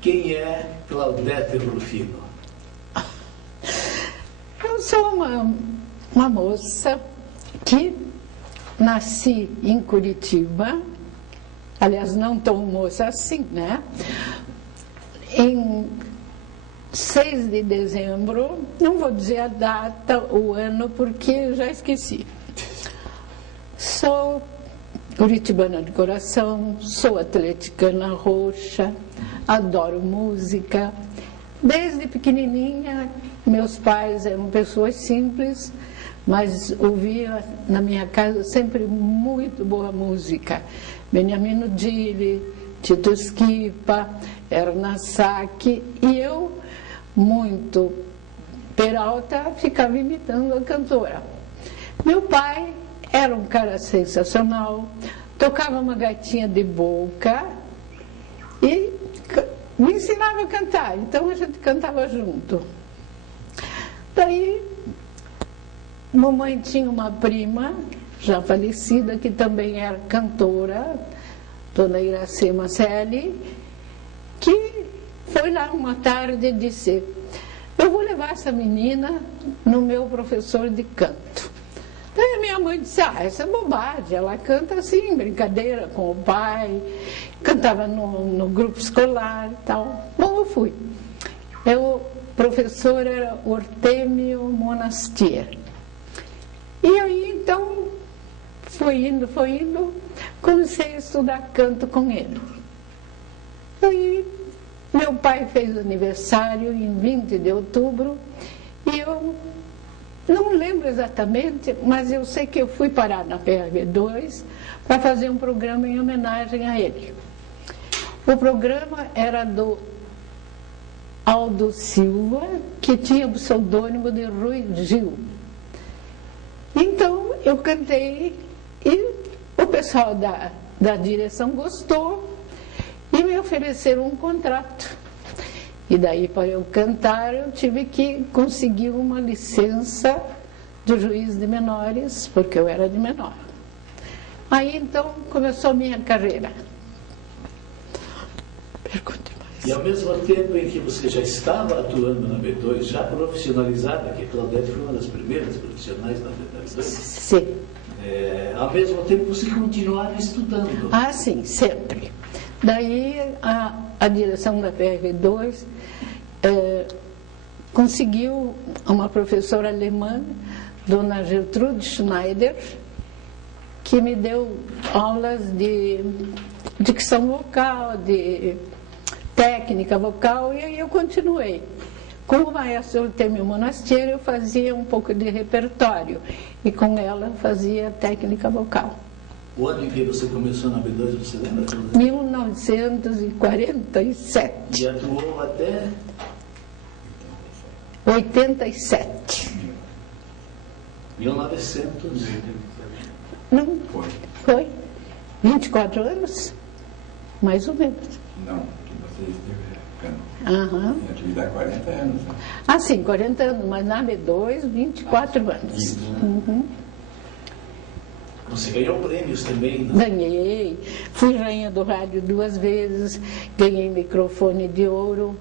Quem é Claudete Rufino? Eu sou uma moça que nasci em Curitiba, aliás, não tão moça assim, né? Em 6 de dezembro, não vou dizer a data, o ano, porque já esqueci. Sou curitibana de coração, sou atleticana roxa, adoro música. Desde pequenininha, meus pais eram pessoas simples, mas ouvia na minha casa sempre muito boa música. Beniamino Dili, Tito Schipa, Erna Sack, e eu, muito peralta, ficava imitando a cantora. Meu pai era um cara sensacional, tocava uma gaitinha de boca e me ensinava a cantar, então a gente cantava junto. Daí, mamãe tinha uma prima, já falecida, que também era cantora, Dona Iracema Celli, que foi lá uma tarde e disse: eu vou levar essa menina no meu professor de canto. Daí a minha mãe disse: essa é bobagem, ela canta assim, brincadeira com o pai, cantava no grupo escolar e tal. Bom, eu fui. O professor era Ortêmio Monastier. E aí, então, foi indo, comecei a estudar canto com ele. Aí, meu pai fez aniversário em 20 de outubro, e eu não lembro exatamente, mas eu sei que eu fui parar na PRB2 para fazer um programa em homenagem a ele. O programa era do Aldo Silva, que tinha o pseudônimo de Rui Gil. Então, eu cantei e o pessoal da direção gostou e me ofereceram um contrato. E daí, para eu cantar, eu tive que conseguir uma licença do juiz de menores, porque eu era de menor. Aí, então, começou a minha carreira. Pergunte mais. E ao mesmo tempo em que você já estava atuando na B2, já profissionalizada, que a Claudete foi uma das primeiras profissionais na B2? Sim. Ao mesmo tempo você continuava estudando? Ah, sim, sempre. Daí a direção da PRV2 conseguiu uma professora alemã, Dona Gertrude Schneider, que me deu aulas de dicção vocal, de técnica vocal, e aí eu continuei. Com o maestro Ortêmio Monastier eu fazia um pouco de repertório, e com ela fazia técnica vocal. O ano em que você começou na B2, você lembra? 1947. E atuou até? 87. 1900. Não, foi 24 anos? Mais ou menos. Não, que você esteve ficando. Aham. Em atividade 40 anos. Né? Ah, sim, 40 anos, mas na B2, 24 anos. Isso. Uhum. Você ganhou prêmios também, né? Ganhei. Fui rainha do rádio 2 vezes, ganhei microfone de ouro,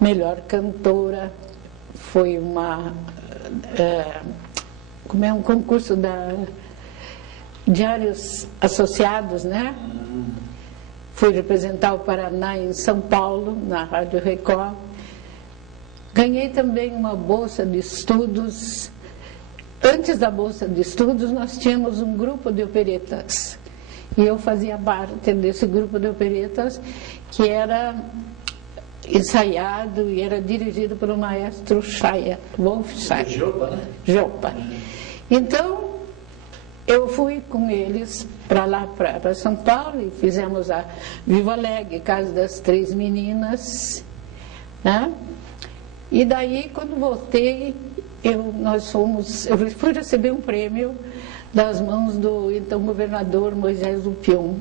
melhor cantora. Foi como é um concurso da Diários Associados, né? Fui representar o Paraná em São Paulo, na Rádio Record. Ganhei também uma bolsa de estudos. Antes da bolsa de estudos, nós tínhamos um grupo de operetas. E eu fazia parte desse grupo de operetas, que era ensaiado e era dirigido pelo maestro Schaya, Wolf Schaya. Jopa, né? Jopa. Então, eu fui com eles para lá, para São Paulo, e fizemos a Viva Alegre, Casa das Três Meninas, né? E daí, quando voltei, eu fui receber um prêmio das mãos do então governador Moisés Lupion.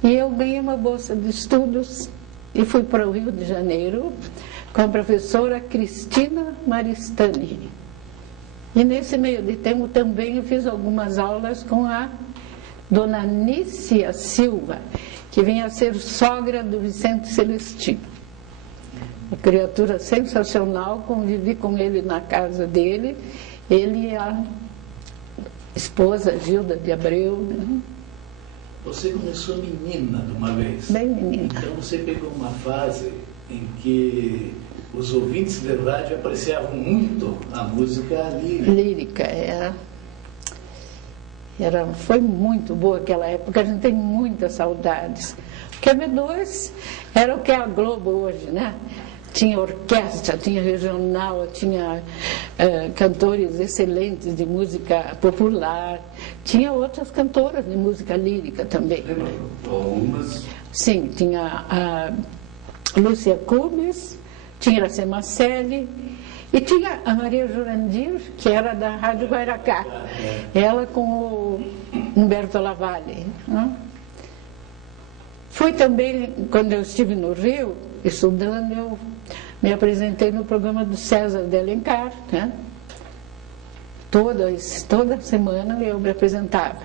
E eu ganhei uma bolsa de estudos e fui para o Rio de Janeiro com a professora Cristina Maristani. E nesse meio de tempo também eu fiz algumas aulas com a dona Nícia Silva, que vinha a ser sogra do Vicente Celestino. uma criatura sensacional, convivi com ele na casa dele, ele e a esposa Gilda de Abreu. Né? Você começou menina de uma vez. Bem menina. Então você pegou uma fase em que os ouvintes de rádio apreciavam muito a música lírica. Lírica, foi muito boa aquela época, a gente tem muitas saudades. Porque a B2 era o que é a Globo hoje, né? Tinha orquestra, tinha regional, tinha cantores excelentes de música popular, tinha outras cantoras de música lírica também. Lembra algumas? Sim, tinha a Lúcia Kubis, tinha a Iracema Marcelli e tinha a Maria Jurandir, que era da Rádio Guairacá, ela com o Humberto Lavalle. Né? Fui também, quando eu estive no Rio, estudando, eu me apresentei no programa do César de Alencar, né? Toda semana eu me apresentava.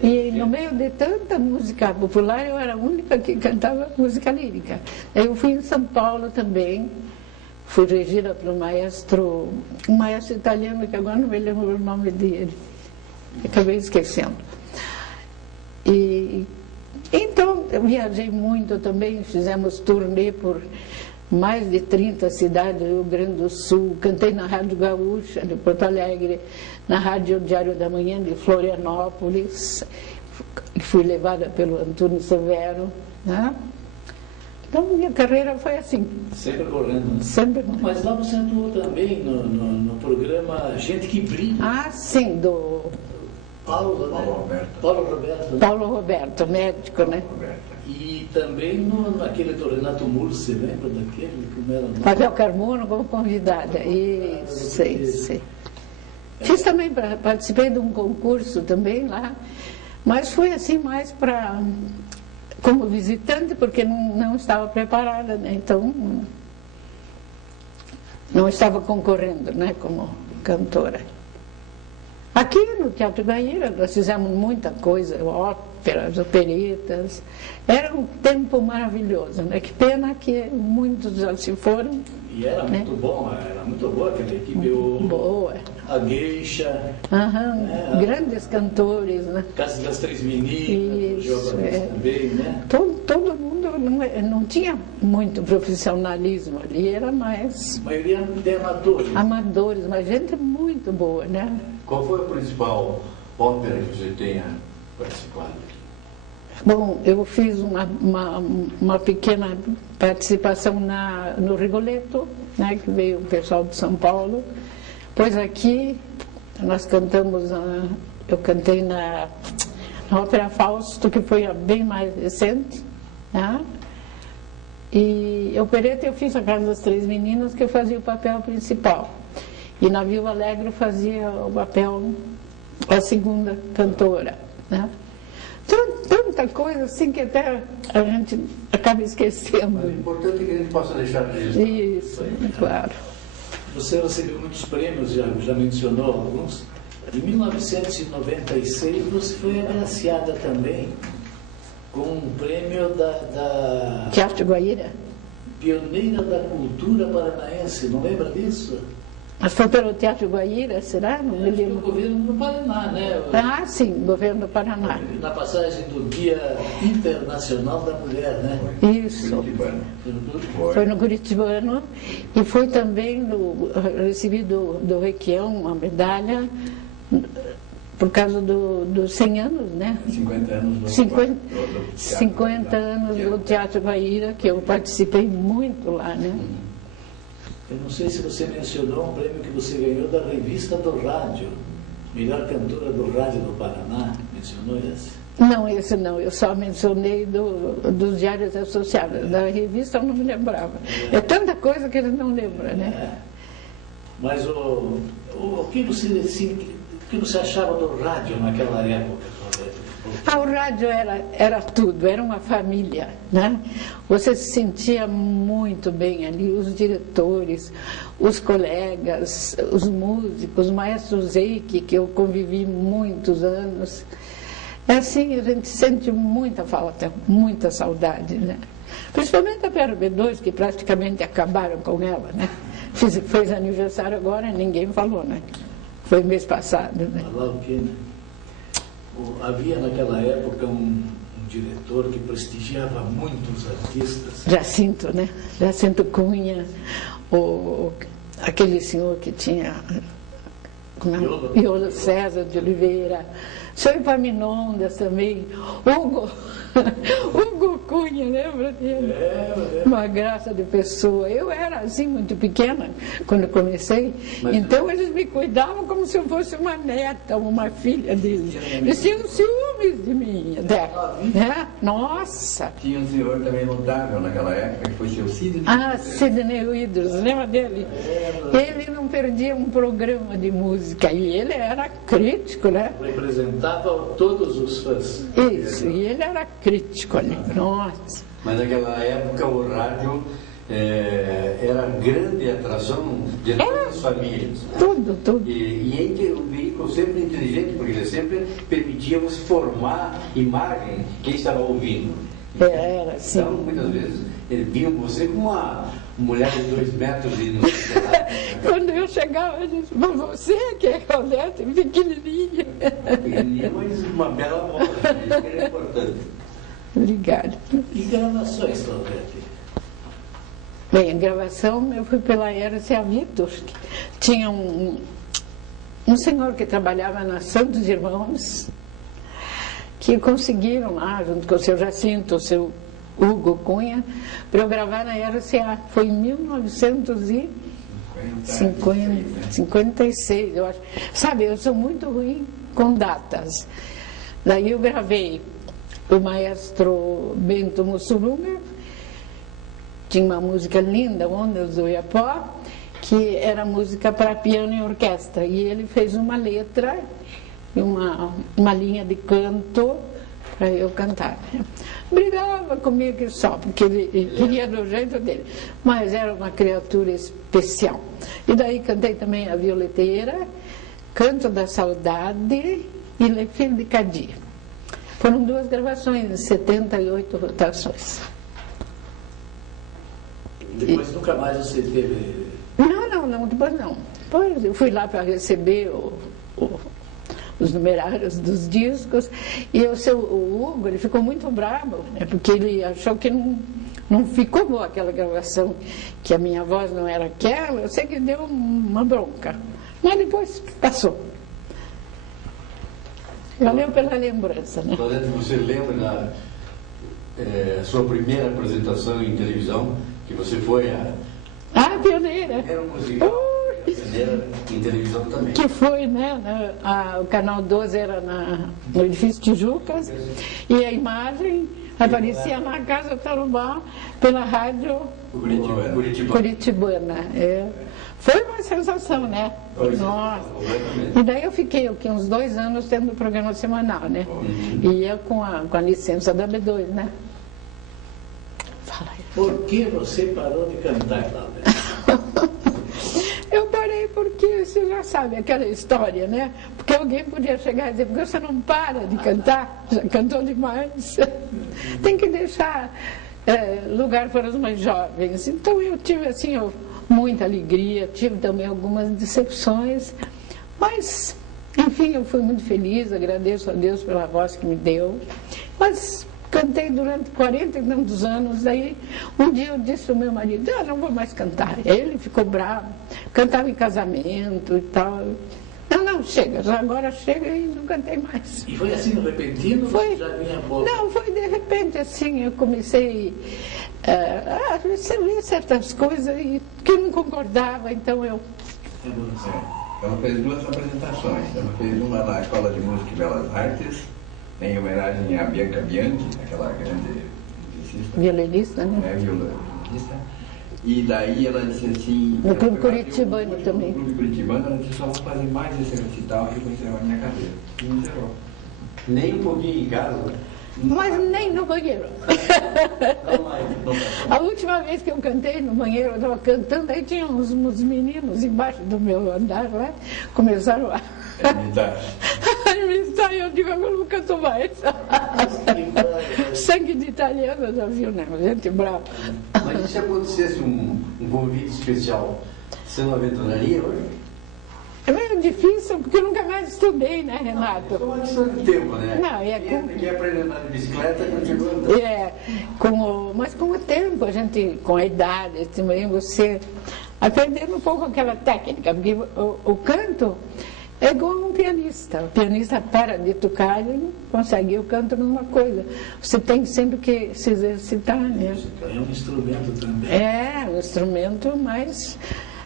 E no meio de tanta música popular, eu era a única que cantava música lírica. Eu fui em São Paulo também, fui regida por um maestro italiano, que agora não me lembro o nome dele, acabei esquecendo. Então, eu viajei muito também, fizemos turnê por mais de 30 cidades do Rio Grande do Sul, cantei na Rádio Gaúcha de Porto Alegre, na Rádio Diário da Manhã de Florianópolis, fui levada pelo Antônio Severo. Né? Então, minha carreira foi assim. Sempre correndo, né? Sempre. Mas lá você atuou também no programa Gente que Brilha. Ah, sim, do Paulo, né? Paulo Roberto. Paulo Roberto. Né? Paulo Roberto, médico, né? E também naquele do Renato Mursi, lembra daquele? Como era o nome? Pavel Carmona como convidada. Isso, sei. Fiz também, participei de um concurso também lá, mas fui assim mais como visitante, porque não estava preparada, né? Então não estava concorrendo, né, como cantora. Aqui no Teatro Guaíra nós fizemos muita coisa, óperas, operetas. Era um tempo maravilhoso, né? Que pena que muitos já se foram. E era muito bom, era muito boa aquela equipe. Boa. A Geisha, grandes cantores, né? Casa das Três Meninas, o Giovanni também, né? Todo mundo não tinha muito profissionalismo ali, era mais... A maioria de amadores. Amadores, mas gente muito boa, né? Qual foi a principal ópera que você tenha participado? Bom, eu fiz uma pequena participação no Rigoletto, né, que veio o pessoal de São Paulo. Pois aqui nós cantamos, eu cantei na Ópera Fausto, que foi a bem mais recente. Né? E opereta eu fiz a Casa das Três Meninas, que eu fazia o papel principal. E na Viúva Alegre eu fazia o papel, a segunda cantora. Né? Tanta coisa assim que até a gente acaba esquecendo. Mas o importante é que a gente possa deixar registrado. Isso, claro. Você recebeu muitos prêmios, já mencionou alguns. Em 1996 você foi agraciada também com um prêmio da Teatro Guaíra? Pioneira da Cultura Paranaense, não lembra disso? Mas foi pelo Teatro Guaíra, será? Não me Foi o lembro. governo do Paraná, né? Ah, sim, governo do Paraná. Na passagem do Dia Internacional da Mulher, né? Isso. Curitibano. Foi no Curitibano e foi também recebi do Requião uma medalha por causa dos 100 anos, né? 50 anos do 50 anos do Teatro Guaíra, que eu participei muito lá, né? Eu não sei se você mencionou um prêmio que você ganhou da Revista do Rádio, melhor cantora do rádio do Paraná. Mencionou esse? Não, esse não. Eu só mencionei dos Diários Associados. Da revista eu não me lembrava. É tanta coisa que ele não lembra, né? Mas o que você achava do rádio naquela época? O rádio era tudo, era uma família, né? Você se sentia muito bem ali, os diretores, os colegas, os músicos, o maestro Zeike, que eu convivi muitos anos. É assim, a gente sente muita falta, muita saudade, né? Principalmente a PRB2, que praticamente acabaram com ela, né? Fez aniversário agora, ninguém falou, né? Foi mês passado, né? Falar o quê, né? Havia naquela época um diretor que prestigiava muito os artistas. Jacinto, né? Jacinto Cunha, aquele senhor que tinha... Iolo César de Oliveira, Sr. Epaminondas também, Hugo Cunha, lembra dele? Uma graça de pessoa. Eu era assim, muito pequena, quando comecei, então eles me cuidavam como se eu fosse uma neta, uma filha deles. Eles tinham ciúmes de mim, até. Nossa! Tinha um senhor também notável naquela época, que foi seu Sidney. Sidney Widros, lembra dele? Ele não perdia um programa de música, e ele era crítico, né? Representava todos os fãs. Isso, e ele era crítico ali, nossa. Mas naquela época o rádio era a grande atração de todas as famílias. Tudo. E um veículo sempre inteligente, porque ele sempre permitia você formar imagem quem estava ouvindo. Era, sim. Então, muitas vezes, ele via você como uma mulher de 2 metros e não sei. Quando eu chegava, eu disse, mas você que é Claudete, pequenininha. Pequenininha, mas uma bela voz, isso que era importante. Obrigada. E gravações, Claudete? Bem, a gravação eu fui pela RCA Victor. Tinha um senhor que trabalhava na Santos Irmãos, que conseguiram lá, junto com o seu Jacinto, o seu Hugo Cunha, para eu gravar na RCA. Foi em 1956, eu acho. Sabe, eu sou muito ruim com datas. Daí eu gravei o maestro Bento Mussurunga, tinha uma música linda, Ondas do Iapó, que era música para piano e orquestra. E ele fez uma letra e uma linha de canto para eu cantar. Brigava comigo que só, porque ele queria do jeito dele. Mas era uma criatura especial. E daí cantei também a Violeteira, Canto da Saudade e Le Filho de Cadia. Foram 2 gravações, 78 rotações. Depois nunca mais você teve... Não, depois não. Depois eu fui lá para receber os numerários dos discos, e o Hugo, ele ficou muito bravo, né, porque ele achou que não ficou boa aquela gravação, que a minha voz não era aquela. Eu sei que deu uma bronca, mas depois passou. Valeu pela lembrança, né? Claudete, você lembra da sua primeira apresentação em televisão, que você foi pioneira. Era um musical, pioneira em televisão também. Que foi, né? O Canal 12 era no edifício Tijucas, e a imagem aparecia na Casa Tarubá pela rádio Curitibana. Foi uma sensação, né? Nossa. E daí eu fiquei aqui uns 2 anos tendo programa semanal, né? E ia com a licença da B2, né? Fala aí. Por que você parou de cantar, Claudete? Eu parei porque você já sabe aquela história, né? Porque alguém podia chegar e dizer, porque você não para de cantar, já cantou demais. Tem que deixar lugar para os mais jovens. Então eu tive assim muita alegria, tive também algumas decepções, mas enfim, eu fui muito feliz, agradeço a Deus pela voz que me deu. Mas cantei durante 40 e tantos anos, daí um dia eu disse ao meu marido, não vou mais cantar. Ele ficou bravo, cantava em casamento e tal. Não, chega, agora chega e não cantei mais. E foi assim, repentino? Foi. Já vinha boa? Não, foi de repente assim, eu comecei a receber certas coisas que eu não concordava, então eu... Ela fez 2 apresentações. Ela fez uma na Escola de Música e Belas Artes, em homenagem a Bianca Bianchi, aquela grande violinista, né? Violinista. E daí ela disse assim... No Clube Curitibano também. No Clube Curitibano, ela disse, só vou fazer mais esse recital e vou encerrar a minha carreira. E encerrou. Nem um pouquinho em casa. Mas nem no banheiro. A última vez que eu cantei no banheiro, eu estava cantando, aí tinha uns meninos embaixo do meu andar lá, começaram a imitar cantar, eu digo, eu não canto mais. Sangue de italiano, já viu, né? Gente brava. Mas e se acontecesse um convite especial, você não aventuraria hoje? É meio difícil, porque eu nunca mais estudei, né, Renato? É uma questão de tempo, né? Não, Quem aprende a andar de bicicleta continua andando. Mas com o tempo, a gente, com a idade, também você aprendendo um pouco aquela técnica, porque o canto é igual a um pianista. O pianista para de tocar e não consegue o canto numa coisa. Você tem sempre que se exercitar, né? É um instrumento também. É, o instrumento mais...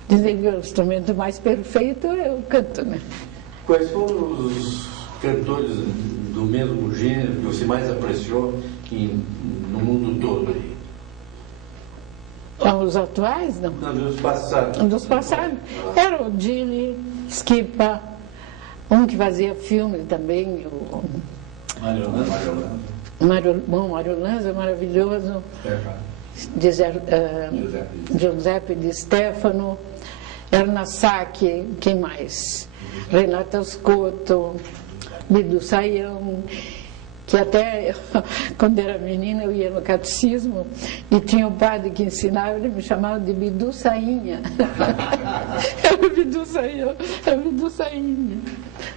Dizem que o instrumento mais perfeito é o canto, né? Quais foram os cantores do mesmo gênero que você mais apreciou no mundo todo? São os atuais, não? Não, dos passados. Dos passados. Era o Gili, Schipa, um que fazia filme também, o Mário Lanza, é maravilhoso. Giuseppe Di Stefano, Erna Sacchi, quem mais? Renata Scotto, Bidu Sayão, que até quando era menina eu ia no catecismo e tinha um padre que ensinava, ele me chamava de Bidu Sainha. Era Bidu Sainha, era Bidu Sainha.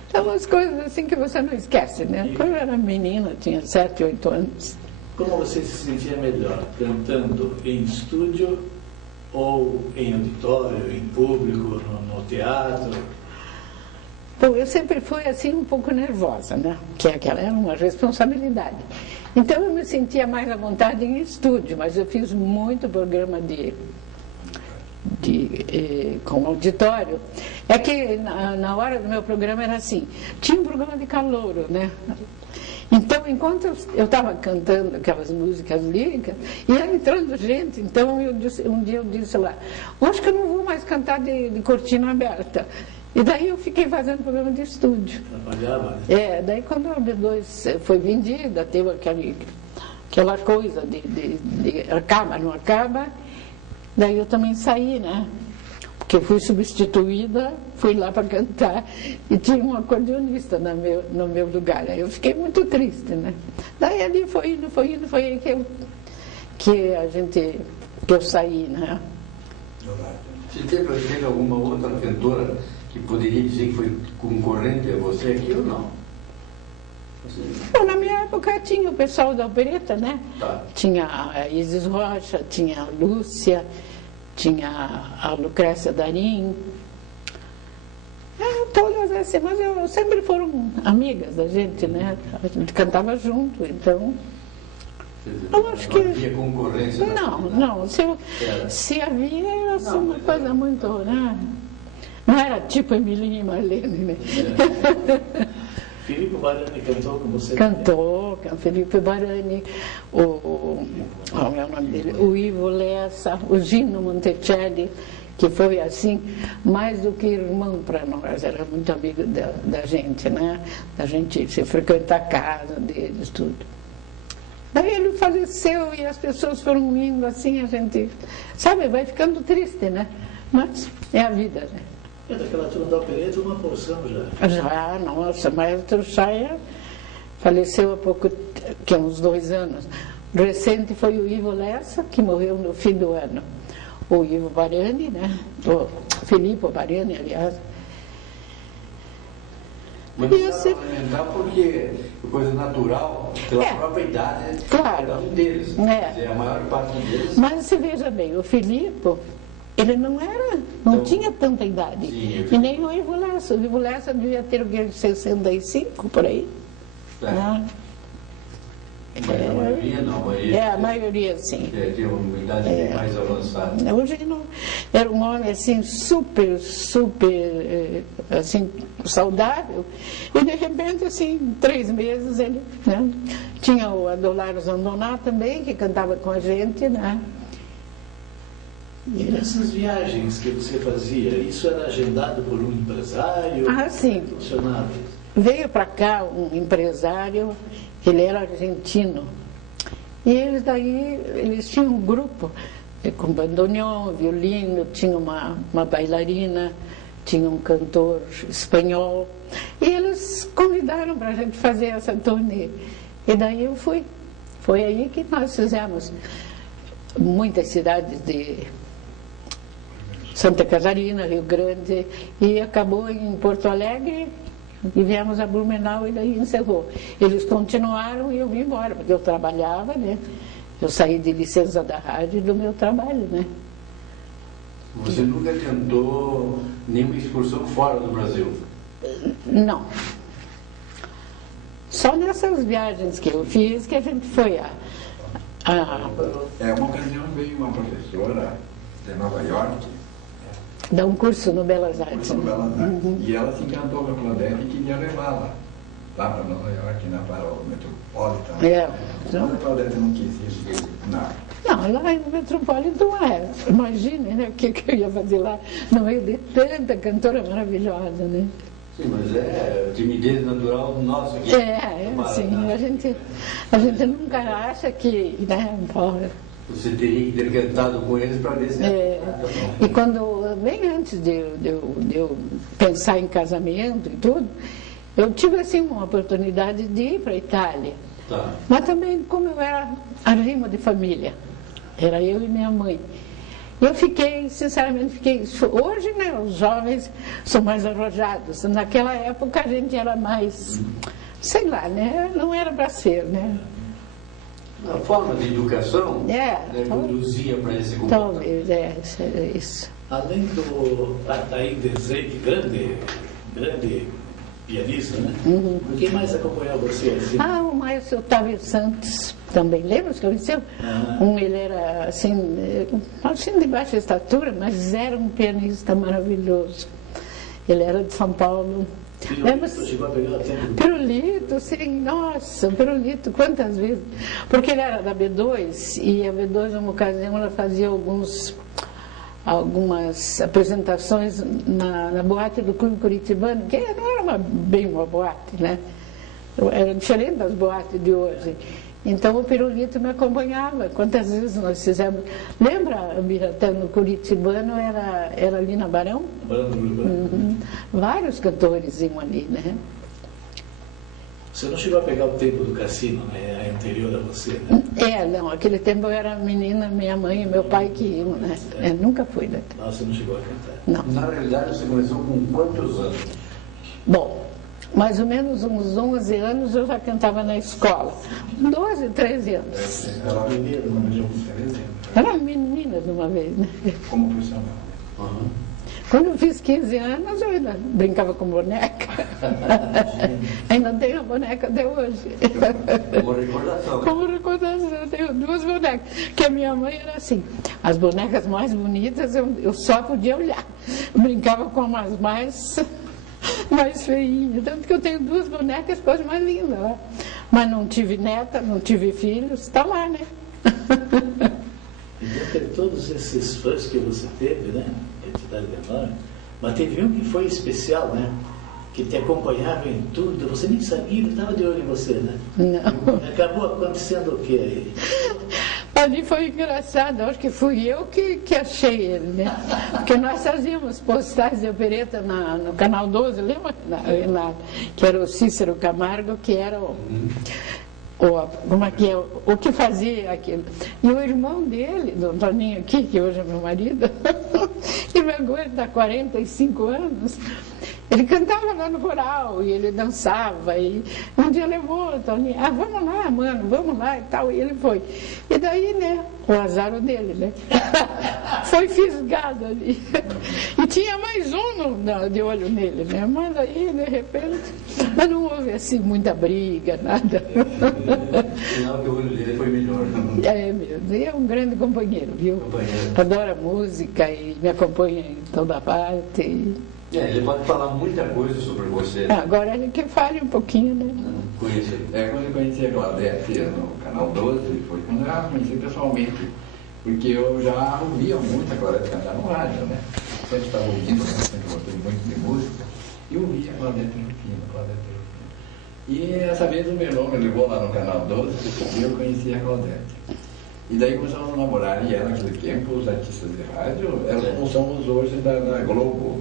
Então umas coisas assim que você não esquece, né? Quando eu era menina, tinha 7, 8 anos. Como você se sentia melhor, cantando em estúdio ou em auditório, em público, no teatro? Bom, eu sempre fui assim um pouco nervosa, né? Que aquela era uma responsabilidade. Então eu me sentia mais à vontade em estúdio, mas eu fiz muito programa com auditório. É que na hora do meu programa era assim, tinha um programa de calouro, né? Então, enquanto eu estava cantando aquelas músicas líricas, ia entrando gente, então um dia eu disse lá, acho que eu não vou mais cantar de cortina aberta. E daí eu fiquei fazendo programa de estúdio. Trabalhava, né? Daí quando a B2 foi vendida, teve aquela coisa de acaba, não acaba, daí eu também saí, né? Porque eu fui substituída, fui lá para cantar e tinha um acordeonista no meu lugar. Aí eu fiquei muito triste, né? Daí ali foi indo aí que eu saí, né? Você teve alguma outra cantora que poderia dizer que foi concorrente a você aqui ou não? Bom, na minha época tinha o pessoal da opereta, né? Tá. Tinha a Isis Rocha, tinha a Lúcia, tinha a Lucrécia Darim, todas assim, mas sempre foram amigas da gente, né? A gente cantava junto, então. Eu acho que. Não havia concorrência? Não. Se havia, era assim, uma coisa muito, né? Não era tipo Emilinha e Marlene, né? Filipe Barani cantou com você? Cantou, Filipe Barani, meu nome dele, o Ivo Lessa, o Gino Monticelli, que foi assim, mais do que irmão para nós, era muito amigo da gente, né? Da gente se frequentar a casa deles, tudo. Daí ele faleceu e as pessoas foram indo assim, a gente, sabe, vai ficando triste, né? Mas é a vida, né? Daquela turma da opereta, uma porção já. Já, nossa, Maestro Chaia faleceu há pouco, que uns 2 anos. Recente foi o Ivo Lessa, que morreu no fim do ano. O Ivo Barani, né? O Filippo Barani, aliás. Mas não dá para lamentar porque é coisa natural, pela própria idade, claro, cada um deles. A maior parte deles. Mas você veja bem, o Filippo, ele não tinha tanta idade. Sim, e nem o Ivo Lessa. O Ivo Lessa devia ter o quê? 65, por aí. Né? Mas a maioria não. A maioria sim. Tinha uma idade bem mais avançada. Hoje não. Era um homem assim, super, assim, saudável. E de repente, assim, em 3 meses ele, né? Tinha o Adolaro Zandoná também, que cantava com a gente, né? E nessas viagens que você fazia, isso era agendado por um empresário? Sim. Funcionava? Veio para cá um empresário, ele era argentino. E eles tinham um grupo com bandoneon, violino, tinha uma bailarina, tinha um cantor espanhol. E eles convidaram para a gente fazer essa turnê. E daí eu fui. Foi aí que nós fizemos muitas cidades de Santa Catarina, Rio Grande, e acabou em Porto Alegre, e viemos a Blumenau e daí encerrou. Eles continuaram e eu vim embora, porque eu trabalhava, né? Eu saí de licença da rádio e do meu trabalho, né? Você nunca tentou nenhuma excursão fora do Brasil? Não. Só nessas viagens que eu fiz que a gente foi Uma ocasião veio uma professora de Nova York dar um curso no Belas Artes. E ela se encantou com a Claudete e queria levá-la lá para Nova York, para o Metropolitan. Mas a Claudete não quis ir. Não, lá no Metropolitan, imagine, né, o que eu ia fazer lá no meio de tanta cantora maravilhosa, né? Sim, mas é timidez natural do nosso aqui. Sim, a gente nunca acha que, né, você teria que ter cantado com eles para ver se... E quando, bem antes de eu pensar em casamento e tudo, eu tive assim uma oportunidade de ir para a Itália. Tá. Mas também, como eu era arrimo de família, era eu e minha mãe. Eu sinceramente fiquei... Hoje, né, os jovens são mais arrojados. Naquela época a gente era mais, sei lá, né, não era para ser, né? A forma de educação conduzia para esse comportamento. Talvez, isso. Além do Ataíde Zeig, grande pianista, né? Quem mais acompanhou você? Assim? O maestro Otávio Santos também, lembra que conheceu? Ele era assim de baixa estatura, mas era um pianista maravilhoso. Ele era de São Paulo. Chegou a pegar tempo? Pirulito, sim, nossa, Pirulito, quantas vezes? Porque ele era da B2 e a B2, numa ocasião, ela fazia algumas apresentações na boate do Clube Curitibano, que não era bem uma boate, né? Era diferente das boates de hoje. Então o Pirulito me acompanhava. Quantas vezes nós fizemos... Lembra, Biratã, no Curitibano era ali na Barão? Barão do Curitibano. Vários cantores iam ali, né? Você não chegou a pegar o tempo do cassino, né? É anterior a você, né? Não, aquele tempo eu era menina, minha mãe e meu pai que iam, né? Nunca fui, né? Não, você não chegou a cantar. Não. Na realidade, você começou com quantos anos? Bom, mais ou menos uns 11 anos eu já cantava na escola. 12, 13 anos. Ela menina, Era menina de uma vez, né? como profissional. Quando eu fiz 15 anos, eu ainda brincava com boneca. Ainda tenho a boneca até hoje. Como recordação. Como recordação, eu tenho 2 bonecas. Que a minha mãe era assim. As bonecas mais bonitas eu só podia olhar. Eu brincava com as mais feinhas. Tanto que eu tenho 2 bonecas, coisa mais linda, né? Mas não tive neta, não tive filhos, está lá, né? E dentre todos esses fãs que você teve, né? Quantidade enorme, mas teve um que foi especial, né? Que te acompanhava em tudo, você nem sabia, ele estava de olho em você, né? Não. Acabou acontecendo o que aí? Ali foi engraçado, acho que fui eu que achei ele, né? Porque nós fazíamos postais de opereta no Canal 12, lembra? Que era o Cícero Camargo, que era o que fazia aquilo. E o irmão dele, do Toninho aqui, que hoje é meu marido, que me aguenta há 45 anos, ele cantava lá no coral e ele dançava. E um dia levou o Toninho, vamos lá, mano, vamos lá e tal. E ele foi. E daí, né, o azar dele, né? Foi fisgado ali. E tinha mais um de olho nele, né? Mas aí, de repente, mas não houve assim muita briga, nada. Sinal que o olho dele foi melhor. Ele é um grande companheiro, viu? Adora música e me acompanha em toda parte. Ele pode falar muita coisa sobre você. Agora ele que fale um pouquinho, né? Conheci. Quando eu conheci a Claudete no Canal 12, foi quando eu a conheci pessoalmente. Porque eu já ouvia muito a Claudete cantar no rádio, né? Sempre estava ouvindo, sempre gostei muito de música. E ouvia a Claudete Rufino, E essa vez o meu irmão me levou lá no Canal 12 e eu conheci a Claudete. E daí começamos a namorar, e ela naquele tempo, os artistas de rádio, elas como somos hoje da Globo.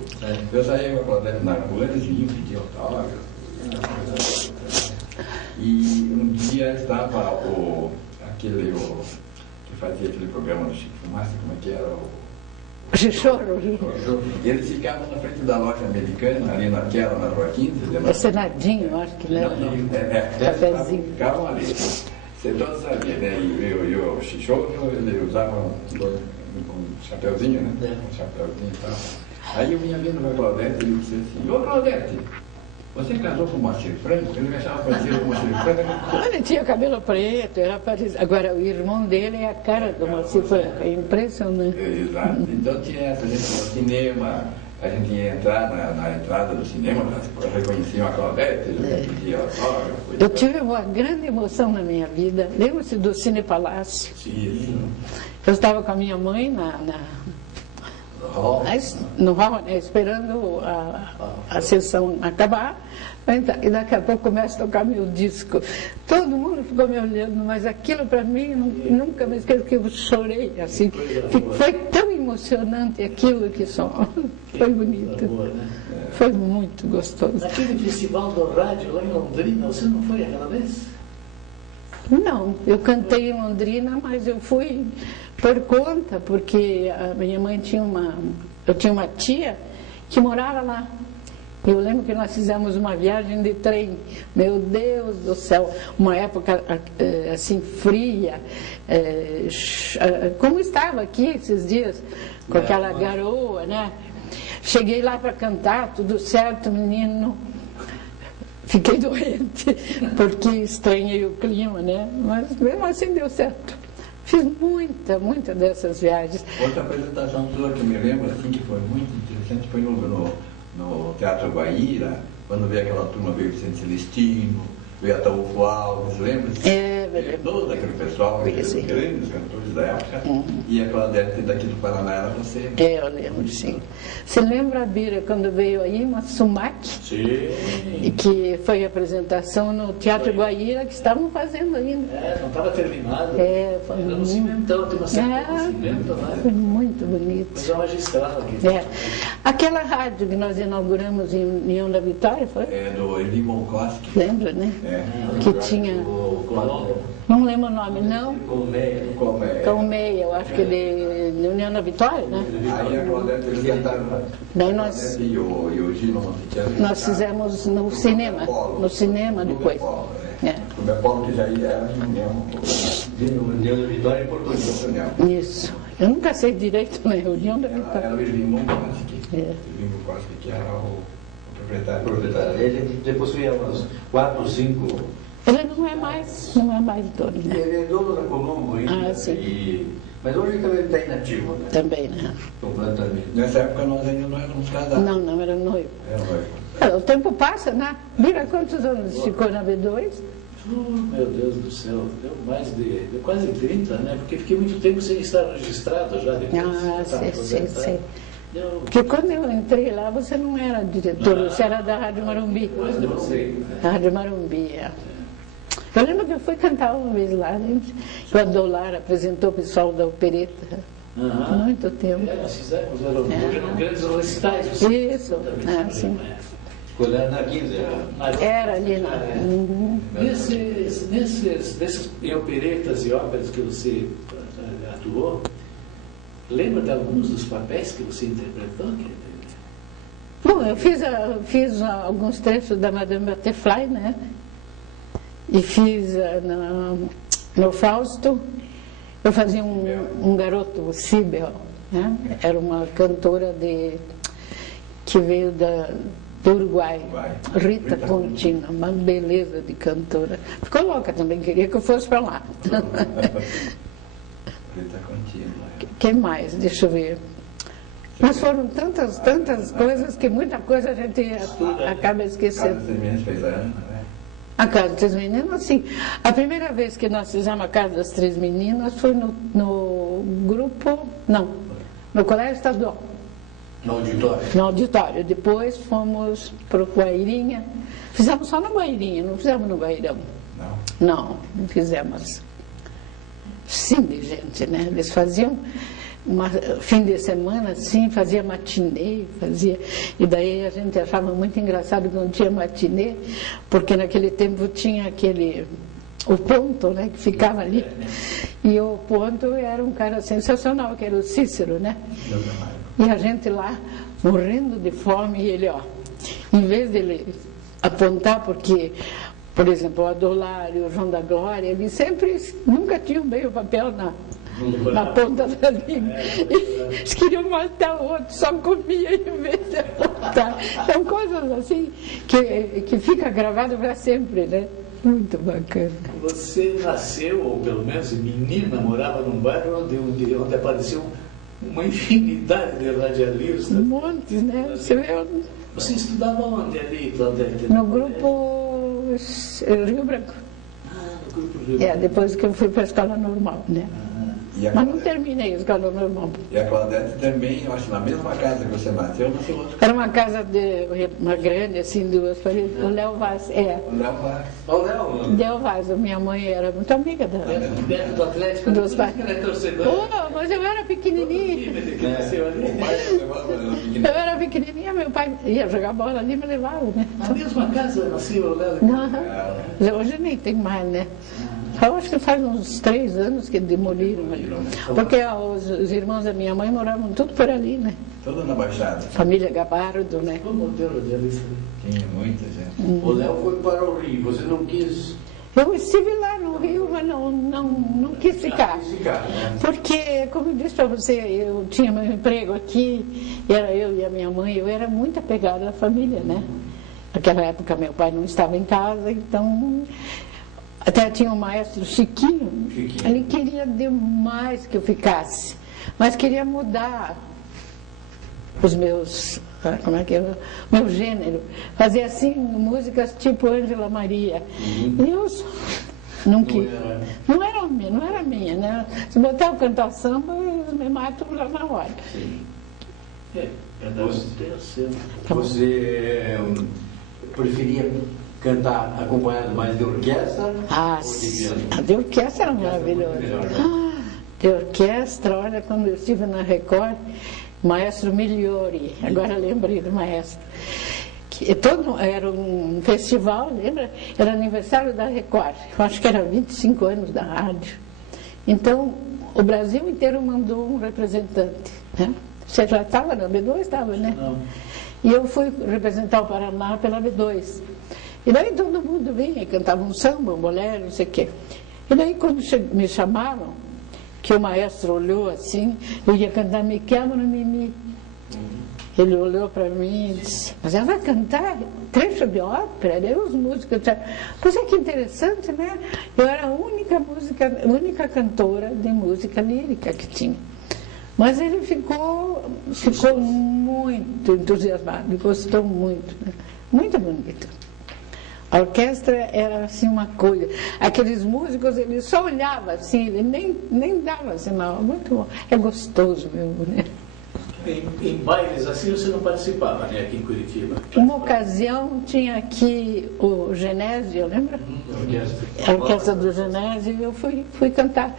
Eu saía com a Claudete na rua, eles vinham pedir autógrafo. E um dia estava aquele que fazia aquele programa do Chico Fumaça, como é que era? Chichorro. Eles ficavam na frente da loja americana, ali naquela, na Rua 15. É Senadinho, eu acho que não. Cafézinho. Ficavam ali. Você todos sabiam, né? E o Chichorro, ele usava um chapeuzinho, né? Um chapeuzinho e tal. Aí eu vinha vendo a Claudete e ele disse assim: ô Claudete, você casou com o Moacir Franco? Ele me achava parecido com o Moacir Franco. Ele tinha cabelo preto, era parecido. Agora, o irmão dele é a cara do Moacir Franco, é impressionante. Exato. Então tinha essa, a gente ia ao cinema, a gente ia entrar na entrada do cinema, reconheciam a Claudete, pedia autógrafo. Eu tive uma grande emoção na minha vida. Lembra-se do Cine Palácio? Sim. Eu estava com a minha mãe no hall, né, esperando a sessão acabar, e daqui a pouco começa a tocar meu disco. Todo mundo ficou me olhando, mas aquilo para mim, nunca me esqueço que eu chorei, assim. Foi tão emocionante aquilo que só. Foi bonito. Foi muito gostoso. Naquele festival do rádio lá em Londrina, você não foi aquela vez? Não, eu cantei em Londrina, mas eu fui por conta, porque a minha mãe eu tinha uma tia que morava lá. Eu lembro que nós fizemos uma viagem de trem, meu Deus do céu, uma época assim fria, como estava aqui esses dias, com aquela garoa, né? Cheguei lá para cantar, tudo certo, menino. Fiquei doente, porque estranhei o clima, né? Mas mesmo assim deu certo. Fiz muita dessas viagens. Outra apresentação sua que eu me lembro, assim, que foi muito interessante, foi no Teatro Guaíra, quando veio aquela turma, veio Vicente Celestino, veio Ataúfo Alves, lembra-se? Todo aquele pessoal, aqueles grandes cantores da época, e a Claudete daqui do Paraná era você. Eu lembro, sim. Você lembra, Bira, quando veio aí uma Sumac? Sim. Que foi a apresentação no Teatro Guaíra, que estavam fazendo ainda. Não estava terminado. Foi era no Cimentão, tem uma certa cimento, né? Foi muito bonito. Mas é magistral aqui. Aquela rádio que nós inauguramos em União da Vitória, foi? Do Eli Monkoski. Lembra, né? Que tinha... Não lembro o nome, não. Colmeia, eu acho que de União da Vitória, né? Aí a Claudete, eles cantaram. Daí nós... E o Gino Monticelli. Nós fizemos no cinema depois. O meu Paulo que já era em União da Vitória e Porto União. Isso. Eu nunca sei direito, né? União da Vitória. Era o Eli Monkoski. Eli Monkoski, que era o proprietário. Ele já possuía umas 4 ou 5... Ele não é mais dono, né? Ele é dono da Colombo ainda. Sim. Mas hoje ele está inativo, né? Também, né? Completamente. Nessa época nós ainda não éramos casados. Não, era noivo. Era noivo. O tempo passa, né? Mira quantos anos ficou na B2? Meu Deus do céu, deu mais de quase 30, né? Porque fiquei muito tempo sem estar registrado já depois. Sim. Porque quando eu entrei lá, você não era diretor, você era da Rádio Marumbi. Da Rádio Marumbi, Eu lembro que eu fui cantar uma vez lá, né? O Adolar apresentou o pessoal da opereta. Muito tempo. Nós fizemos, eram grandes recitais. Isso, sim. Quando era na 15, era ali na... Nesses operetas e óperas que você atuou, lembra de alguns dos papéis que você interpretou? Bom, eu fiz alguns trechos da Madame Butterfly, né? E fiz no Fausto, eu fazia um garoto, Cibel, né? Era uma cantora que veio do Uruguai, Rita Contino, uma beleza de cantora. Ficou louca também, queria que eu fosse para lá. Rita Contino. Quem mais? Deixa eu ver. Mas foram tantas coisas que muita coisa a gente acaba esquecendo. A Casa das Três Meninas, sim. A primeira vez que nós fizemos a Casa das Três Meninas foi no grupo, no Colégio Estadual. No auditório? No auditório. Depois fomos para o Guairinha. Fizemos só no Guairinha, não fizemos no Guairão. Não fizemos. Sim, de gente, né? Eles faziam fim de semana, assim, fazia matinê, e daí a gente achava muito engraçado que não tinha matinê, porque naquele tempo tinha o Ponto, né, que ficava ali, e o Ponto era um cara sensacional, que era o Cícero, né, e a gente lá, morrendo de fome, e ele, em vez dele apontar, porque, por exemplo, o Adolário, o João da Glória, eles nunca tinham bem o papel na ponta da língua. Eles queriam matar o outro, só comia em vez de apontar. São coisas assim que fica gravado para sempre, né? Muito bacana. Você nasceu, ou pelo menos menina, morava num bairro onde apareceu uma infinidade de radialistas. Um monte, né? Você estudava onde ali, Claudete? No grupo Rio Branco. No grupo Rio Branco. Depois que eu fui para a escola normal, né? Mas não terminei a escola normal. E a Claudete também, eu acho, na mesma casa que você nasceu, nasceu outra. Era uma casa uma grande, assim, 2 paredes. O Léo Vaz, O Léo Vaz. O Léo Vaz, minha mãe era muito amiga dela. Perto do Atlético, Dos pais. ela é torcedora. Mas eu era pequenininha. Que nasceu ali. O pai levava ela pequena. Eu era pequenininha, meu pai ia jogar bola ali e me levava, né? Na mesma casa nasceu o Léo? Não, hoje nem tem mais, né? Eu acho que faz uns 3 anos que demoliram ali. Porque os irmãos da minha mãe moravam tudo por ali, né? Toda na Baixada. Família Gabardo, né? Foi modelo de Alice. Tinha muita gente. O Léo foi para o Rio, você não quis Eu estive lá no Rio, mas não quis ficar. né? Porque, como eu disse para você, eu tinha meu emprego aqui, era eu e a minha mãe, eu era muito apegada à família, né? Naquela época meu pai não estava em casa, então... Até tinha o maestro Chiquinho, ele queria demais que eu ficasse, mas queria mudar os meus, meu gênero, fazer assim músicas tipo Ângela Maria. E eu não quis. Não era minha, né? Se botar eu cantar samba, eu me mato lá na hora. Você preferia cantar acompanhado mais de orquestra? A de orquestra era maravilhosa. De orquestra, olha, quando eu estive na Record, maestro Migliori, agora lembrei do maestro. Era um festival, lembra? Era aniversário da Record, eu acho que era 25 anos da rádio. Então, o Brasil inteiro mandou um representante, né? Você já estava na B2? Estava, né? Não. E eu fui representar o Paraná pela B2. E daí todo mundo vinha, cantava um samba, um bolero, não sei o quê. E daí quando me chamaram, que o maestro olhou assim, eu ia cantar Me Quero no Mimi. Ele olhou para mim e disse, mas ela vai cantar trecho de ópera? Daí os músicos disseram, pois é que interessante, né? Eu era a única cantora de música lírica que tinha. Mas ele ficou muito entusiasmado, gostou muito, né? Muito bonito. A orquestra era assim uma coisa. Aqueles músicos, eles só olhavam assim, ele nem dava sinal. Muito bom. É gostoso mesmo, né? Em bailes assim você não participava, né, aqui em Curitiba? Uma ocasião tinha aqui o Genésio, lembra? A orquestra do Genésio, e eu fui cantar.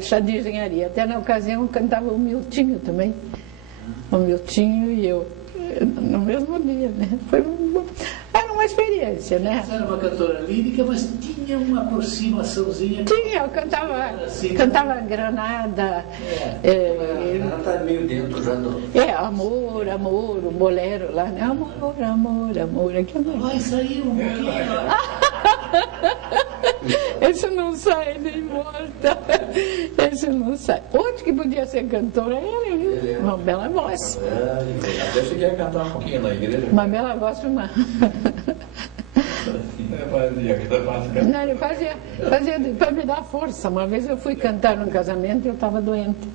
Chá de engenharia. Até na ocasião cantava o Miltinho também. O Miltinho e eu. No mesmo dia, né? Era uma experiência, né? Você era uma cantora lírica, mas tinha uma aproximaçãozinha. Tinha, eu cantava Granada. Ela está meio dentro já do... Amor, o bolero lá, né? Amor, aqui não. Vai sair um pouquinho. Esse não sai nem morta. Esse não sai. Outro que podia ser cantora era ele, uma bela voz. Até cheguei a cantar um pouquinho na igreja. Uma bela voz, uma. Não, ele fazia para me dar força. Uma vez eu fui cantar num casamento e eu estava doente.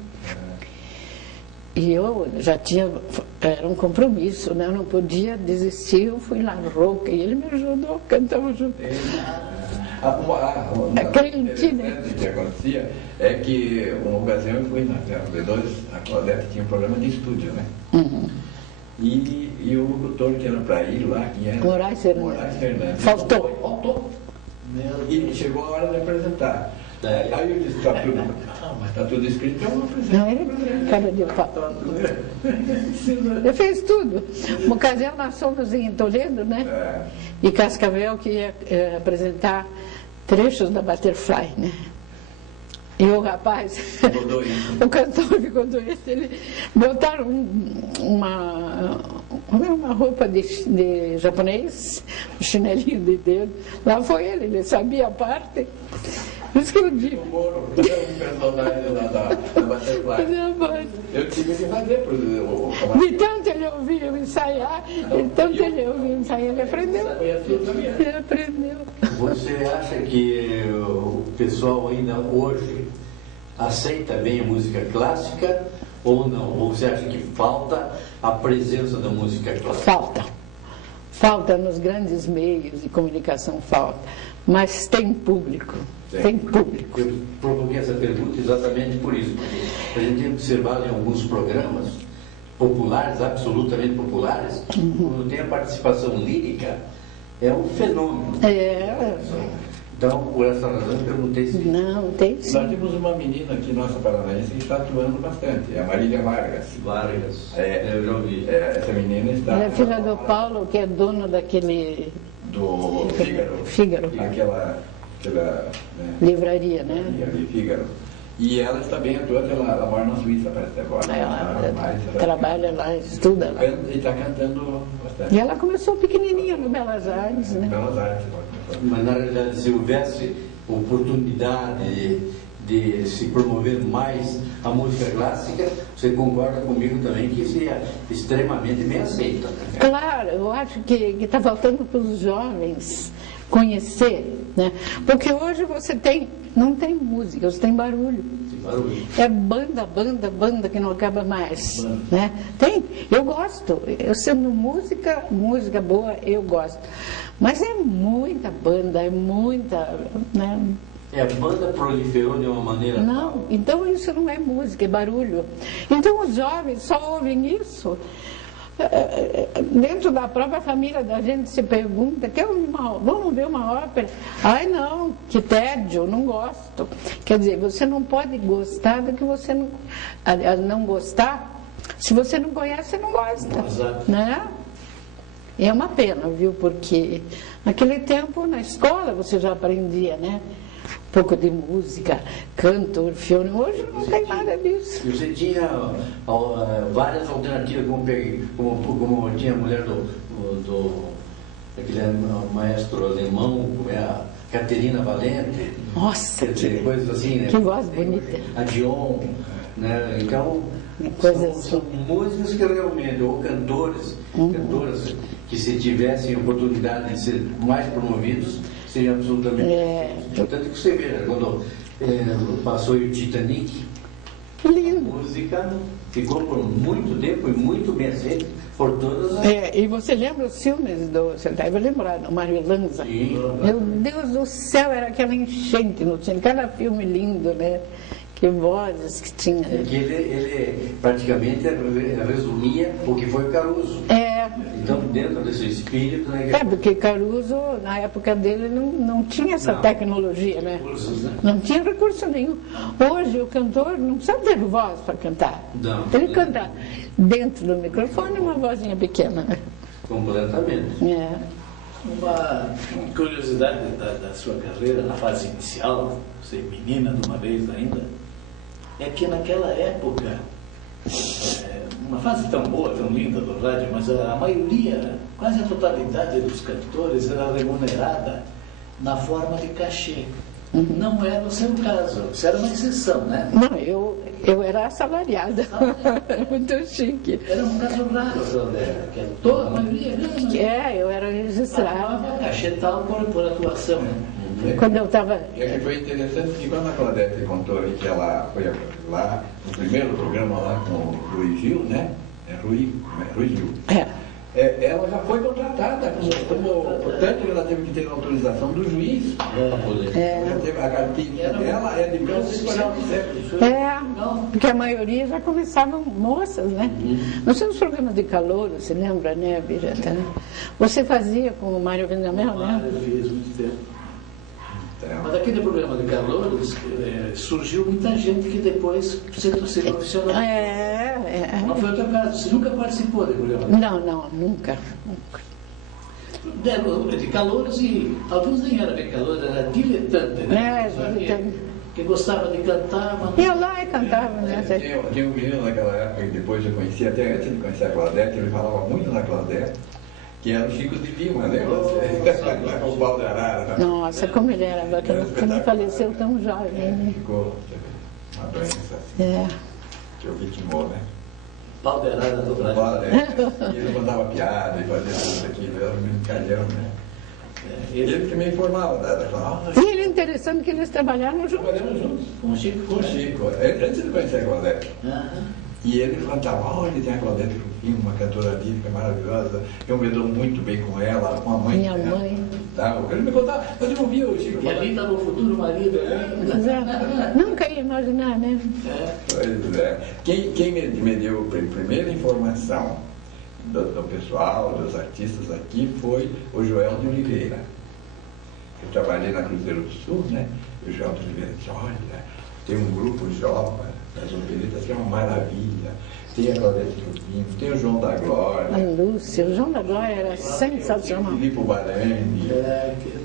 E eu já tinha, era um compromisso, né? Eu não podia desistir, eu fui lá rouca e ele me ajudou, cantamos junto. Crente, né? O que acontecia é que uma ocasião eu fui na B2, a Claudete tinha um programa de estúdio, né? Uhum. E o locutor que era para ir lá, que era Moraes Fernandes. Faltou. E chegou a hora de apresentar. Aí eu disse para tudo, Está tudo escrito, é uma Não, ele cara de pau. Ele fez tudo. Uma ocasião nós fomos em Toledo, né? E Cascavel que ia apresentar trechos da Butterfly, né? E o rapaz, o cantor ficou doente, ele botaram uma roupa de japonês, um chinelinho de dedo. Lá foi ele sabia a parte. Por isso que eu digo. O Moro, um personagem lá da Butterfly. Eu tive que fazer, por exemplo. De tanto ele ouviu ensaiar, ele aprendeu. Ele aprendeu. Você acha que o pessoal ainda hoje aceita bem a música clássica ou não? Ou você acha que falta a presença da música clássica? Falta nos grandes meios de comunicação, falta. Mas tem público. Tem público. Eu provoquei essa pergunta exatamente por isso, porque a gente tem observado em alguns programas populares, absolutamente populares, quando tem a participação lírica, é um fenômeno. Então, por essa razão, eu perguntei se... Não, tem sim. Nós temos uma menina aqui, nossa paranaense, que está atuando bastante, é a Marília Vargas. Eu já ouvi. Essa menina está... Ela é filha do Paulo, que é dono daquele... Do Fígaro. Aquela livraria, né? De Fígaro. E ela está bem atuante, ela mora na Suíça, parece agora. Ela trabalha lá, estuda lá. E está cantando bastante. E ela começou pequenininha no Belas Artes, né? Belas Artes. Mas, na realidade, se houvesse oportunidade de se promover mais a música clássica, você concorda comigo também que seria extremamente bem aceita. Claro, eu acho que está faltando para os jovens conhecer, né? Porque hoje não tem música, você tem barulho. É banda que não acaba mais, né? Eu gosto, eu sendo música boa, eu gosto. Mas é muita banda, né? A banda proliferou de uma maneira... Não, então isso não é música, é barulho. Então os jovens só ouvem isso. Dentro da própria família da gente se pergunta, vamos ver uma ópera? Ai não, que tédio, não gosto. Quer dizer, você não pode gostar do que você não... Aliás, não gostar, se você não conhece, você não gosta. Exato. Né? É uma pena, viu? Porque naquele tempo, na escola, você já aprendia, né? Um pouco de música, canto, orfeônio. Hoje não tem nada disso. Você tinha várias alternativas, como tinha a mulher daquele maestro alemão, como é a Caterina Valente. Nossa, coisas assim, né? Que voz bonita. A Dion, né? Então, são músicas que realmente, ou cantoras que se tivessem oportunidade de ser mais promovidos, seriam absolutamente tanto que você veja, quando passou o Titanic, lindo. A música ficou por muito tempo e muito bem aceita por todas as... E você lembra os filmes você deve lembrar, do Mário Lanza? Sim. Meu Deus do céu, era aquela enchente no cinema, cada filme lindo, né? Que vozes que tinha. Que ele praticamente resumia o que foi Caruso. Então, dentro desse espírito... Né, porque Caruso, na época dele, não tinha essa tecnologia, né? Não tinha recurso nenhum. Hoje, o cantor não precisa ter voz para cantar. Não. Ele canta dentro do microfone uma vozinha pequena, né? Completamente. Uma curiosidade da sua carreira, na fase inicial, você menina de uma vez ainda, é que naquela época, uma fase tão boa, tão linda do rádio, mas a maioria, quase a totalidade dos cantores era remunerada na forma de cachê. Não era o seu caso, você era uma exceção, né? Não, eu era assalariada. Muito chique. Era um caso raro, que toda a maioria eu era registrada. Cachê tal por atuação, né? Quando eu estava... E aqui foi interessante que quando a Claudete contou que ela foi lá, no primeiro programa lá com o Rui Gil, né? Rui Gil. Ela já foi contratada, portanto ela teve que ter a autorização do juiz para poder. Ela teve a cartinha dela, de 1947. Porque a maioria já começavam moças, né? Nós tínhamos programas de calor, você lembra, né, Birata? Você fazia com o Mário Vendamel, né? Eu fiz muito tempo. Mas aquele programa de calouros, surgiu muita gente que depois se profissionalizou. Não foi o teu caso, você nunca participou de programa? Não, nunca. De calouros, e alguns nem eram bem calouros, era diletante, né? Diletante. Que gostava de cantar, mas... Eu lá e cantava, né? Tinha um menino naquela época, que depois eu conheci, até antes de conhecer a Claudete, ele falava muito na Claudete, que era o Chico de Lima, né? O pau de arara. Né? Nossa, como ele era bacana, porque não faleceu tão jovem, né? Ficou uma doença assim, que o vitimou, né? Pau de arara do Brasil. E ele mandava piada e fazia tudo aquilo, era um brincalhão, né? Ele que me informava da Claudete. E ele é interessante que eles trabalharam juntos. Trabalhamos juntos. Com o Chico. Com o Chico. Antes de conhecer a Claudete. E ele cantava, olha, tem a Claudete Rufino, uma cantora lírica maravilhosa, eu me dou muito bem com ela, com a mãe. Minha mãe. Tá, ele me contava, mas eu ouvia o Chico. E ali estava o futuro marido, né? Nunca ia imaginar, né? Pois é. Quem me deu a primeira informação do pessoal, dos artistas aqui, foi o Joel de Oliveira. Eu trabalhei na Cruzeiro do Sul, né? E o Joel de Oliveira disse, olha, tem um grupo jovem das operetas que é uma maravilha. Tem a Claudete Rufino, tem o João da Glória. A Lúcia, o João da Glória era sensacional. Tem o Filipe Barani,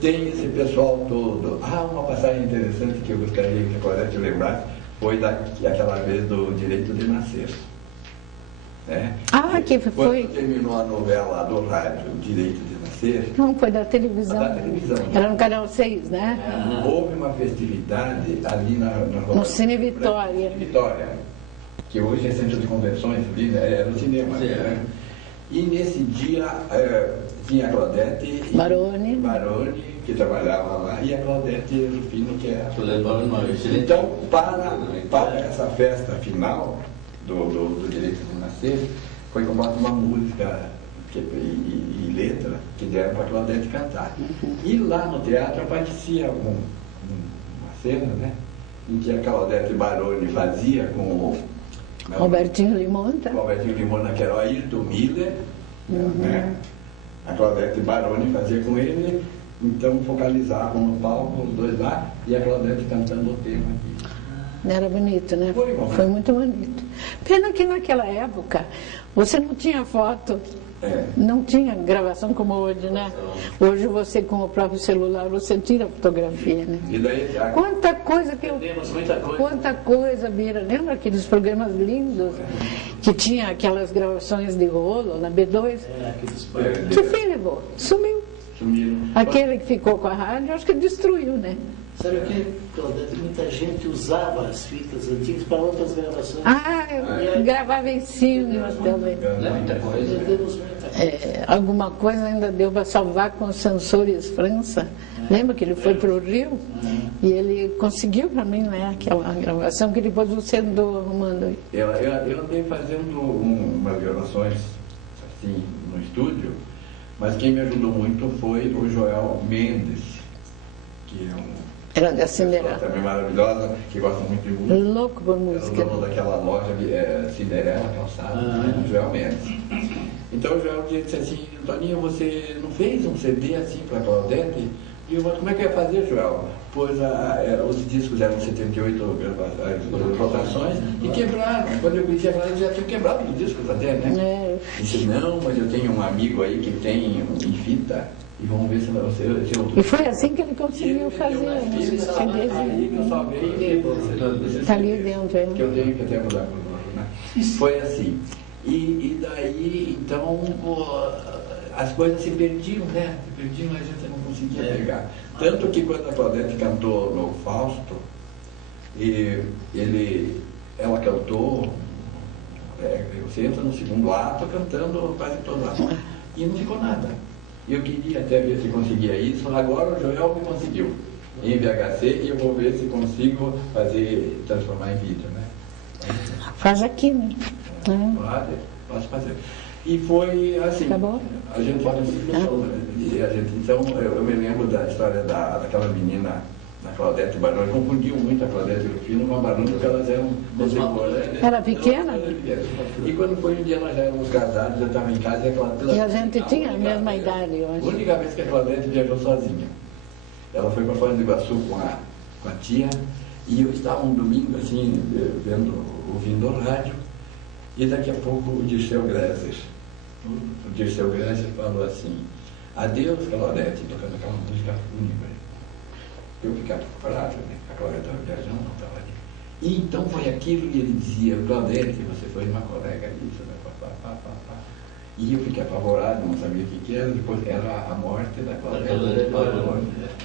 tem esse pessoal todo. Uma passagem interessante que eu gostaria que a Claudete lembrasse foi daquela vez do Direito de Nascer. Né? Que foi. Quando terminou a novela do rádio, O Direito de Nascer. Não, foi da televisão. Da televisão. Era no canal 6, né? Houve uma festividade ali no Cine Vitória. Que hoje é centro de convenções, ali, né? Era o cinema. Né? E nesse dia tinha a Claudete Baroni, que trabalhava lá, e a Claudete Rufino, que é. Então, para essa festa final do Direito de Nascer, foi composta uma música e letra que deram para a Claudete cantar. E lá no teatro aparecia uma cena, né, em que a Claudete Baroni fazia com o Robertinho Limonta, que era o Ayrton Miller, né? A Claudete Baroni fazia com ele, então focalizavam no palco os dois lá e a Claudete cantando o tema aqui. Era bonito, né? Foi muito bonito. Pena que naquela época você não tinha foto, não tinha gravação como hoje, né? Hoje você, com o próprio celular, você tira a fotografia, né? E daí, quanta coisa que Quanta coisa, Bira. Lembra aqueles programas lindos que tinha aquelas gravações de rolo na B2? Que fim levou? Sumiu. Aquele que ficou com a rádio, acho que destruiu, né? Sabe o que, Claudete? Muita gente usava as fitas antigas para outras gravações. Eu gravava em cima também. Muita coisa. Alguma coisa ainda deu para salvar com os Sensores França. Lembra que ele foi para o Rio? E ele conseguiu para mim, né, aquela gravação que depois você andou arrumando aí. Eu andei fazendo umas gravações assim no estúdio, mas quem me ajudou muito foi o Joel Mendes, que é era da Cinderela. Também maravilhosa, que gosta muito de música. Louco por música. Era o dono daquela loja Cinderela, calçada, o Joel Mendes. Então o Joel disse assim, Toninho, você não fez um CD assim para a Claudete? E eu falei, como é que ia fazer, Joel? Pois os discos eram 78 rotações e quebraram. Quando eu conheci a Claudete, já tinha quebrado os discos até, né? Disse, não, mas eu tenho um amigo aí que tem em fita. E vamos ver se eu... E foi assim que ele conseguiu fazer um CDzinho. Está ali dentro, que eu tenho que até mudar por nome, né? Foi assim. E daí, então, as coisas se perdiam, né? Se perdiam, a gente não conseguia pegar. Tanto que quando a Claudete cantou no Fausto, ela cantou, você entra no segundo ato cantando quase todo ato. E não ficou nada. Eu queria até ver se conseguia isso, agora o Joel me conseguiu em VHC e eu vou ver se consigo transformar em vídeo, né? Faz aqui, né? Posso fazer. E foi assim, tá bom? a gente então eu me lembro da história daquela menina, da Claudete Baroni, confundiam muito a Claudete Rufino com a Baroni, porque elas eram contemporâneas. Era pequena? E quando foi um dia nós já éramos casados, eu estava em casa e a Claudete... E a gente tinha a mesma idade, eu acho. A única vez que a Claudete viajou sozinha. ela foi para Foz do Iguaçu com a tia, e eu estava um domingo assim, ouvindo o rádio, e daqui a pouco o Dirceu Greser falou assim: adeus, Claudete, tocando aquela música fúnebre. Eu ficava bravo, né? A Claudete estava viajando, não estava ali. E então foi aquilo que ele dizia: Claudete, você foi uma colega disso, né? E eu fiquei apavorado, não sabia o que era. Depois era a morte da Claudete.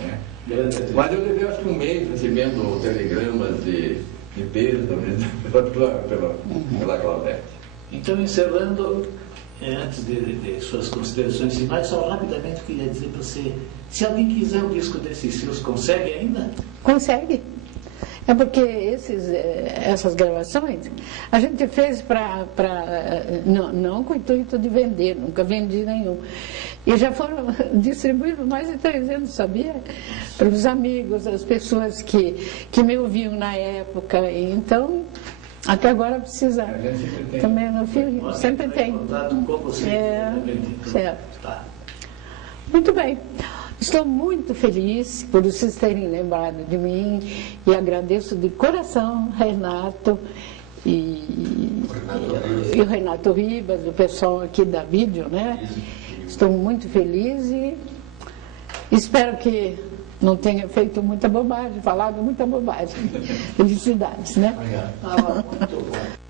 Né? Mas eu levei, acho que um mês recebendo telegramas de pêsames pela Claudete. Então, encerrando, antes de suas considerações finais, só rapidamente eu queria dizer para você, se alguém quiser um disco desses seus, consegue ainda? Consegue. É porque essas gravações a gente fez não com o intuito de vender, nunca vendi nenhum. E já foram distribuídos mais de 300, sabia? Para os amigos, as pessoas que me ouviam na época. E então, até agora precisa. Também no filho, sempre tem. Contato com você. Certo. Tá. Muito bem. Estou muito feliz por vocês terem lembrado de mim e agradeço de coração Renato e o Renato Ribas, o pessoal aqui da vídeo, né? Estou muito feliz e espero que não tenha feito muita bobagem, falado muita bobagem. Felicidades, né? Obrigado. Muito bom.